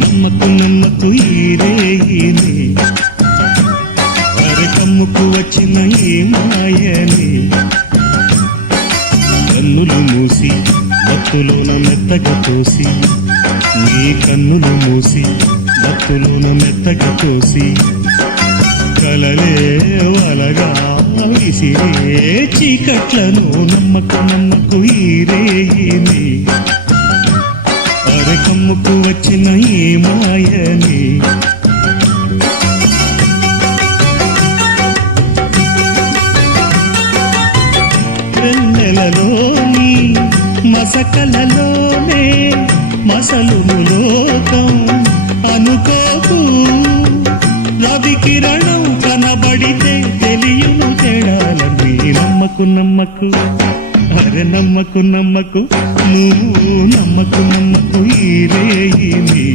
నమ్మకు నమ్మకు ఈ రేయిని అరే కమ్ముకు వచ్చిన ఈ మాయని కన్నులు మూసి మత్తులోన మెత్తగా తోసి నీ కన్నులు మూసి మత్తులోన మెత్తగా తోసి కలలే వలగా విసిరే చీకట్లను నమ్మకు నమ్మకు ఈ రేయిని అరే కమ్ముకు వచ్చిన ఈ మాయని వెన్నెలలోని మసకలలోనే మసలుము లోకం అనుకోకు రవి కిరణం కనబడితే తెలియను తేడాలని నమ్మకు నమ్మకు అరే నమ్మకు నమ్మకు నువ్వు నమ్మకు నమ్మకు ఈ రేయిని